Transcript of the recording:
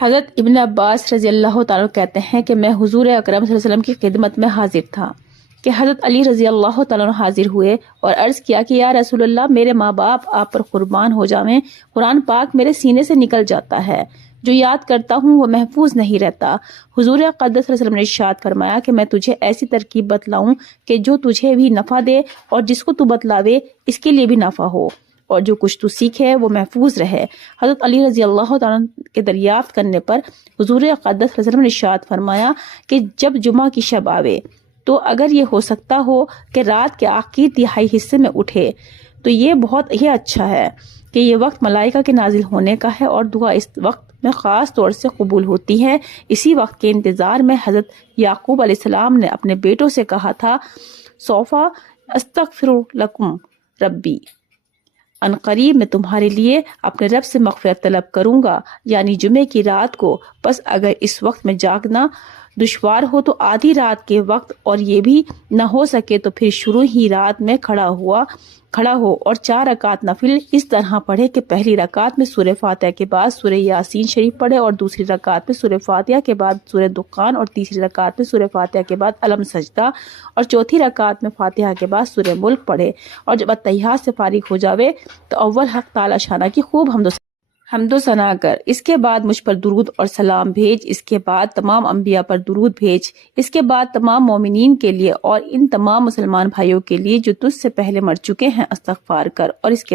حضرت ابن عباس رضی اللہ تعالیٰ کہتے ہیں کہ میں حضور اکرم صلی اللہ علیہ وسلم کی خدمت میں حاضر تھا کہ حضرت علی رضی اللہ تعالیٰ عنہ حاضر ہوئے اور عرض کیا کہ یا رسول اللہ، میرے ماں باپ آپ پر قربان ہو جاویں، قرآن پاک میرے سینے سے نکل جاتا ہے، جو یاد کرتا ہوں وہ محفوظ نہیں رہتا۔ حضور اقدس صلی اللہ علیہ وسلم نے ارشاد فرمایا کہ میں تجھے ایسی ترکیب بتلاؤں کہ جو تجھے بھی نفع دے اور جس کو تو بتلاوے اس کے لیے بھی نفع ہو، اور جو کچھ تو سیکھے وہ محفوظ رہے۔ حضرت علی رضی اللہ تعالیٰ کے دریافت کرنے پر حضور اقدس صلی اللہ علیہ وسلم نے ارشاد فرمایا کہ جب جمعہ کی شب آوے تو اگر یہ ہو سکتا ہو کہ رات کے آخری تہائی حصے میں اٹھے تو یہ بہت ہی اچھا ہے کہ یہ وقت ملائکہ کے نازل ہونے کا ہے اور دعا اس وقت میں خاص طور سے قبول ہوتی ہے۔ اسی وقت کے انتظار میں حضرت یعقوب علیہ السلام نے اپنے بیٹوں سے کہا تھا، سوف استغفر لکم ربی، ان قریب میں تمہارے لیے اپنے رب سے مغفرت طلب کروں گا، یعنی جمعے کی رات کو۔ بس اگر اس وقت میں جاگنا دشوار ہو تو آدھی رات کے وقت، اور یہ بھی نہ ہو سکے تو پھر شروع ہی رات میں کھڑا ہو اور 4 رکعت نفل اس طرح پڑھے کہ پہلی رکعت میں سورہ فاتحہ کے بعد سورہ یاسین شریف پڑھے، اور دوسری رکعت میں سورہ فاتحہ کے بعد سورہ دخان، اور تیسری رکعت میں سورہ فاتحہ کے بعد الم سجدہ، اور چوتھی رکعت میں فاتحہ کے بعد سورہ ملک پڑھے، اور جب اتحیات سے فارغ ہو جاوے تو اول حق تعالی شانہ کی خوب حمد و ثنا کر، اس کے بعد مجھ پر درود اور سلام بھیج، اس کے بعد تمام انبیاء پر درود بھیج، اس کے بعد تمام مومنین کے لیے اور ان تمام مسلمان بھائیوں کے لیے جو تجھ سے پہلے مر چکے ہیں استغفار کر، اور اس کے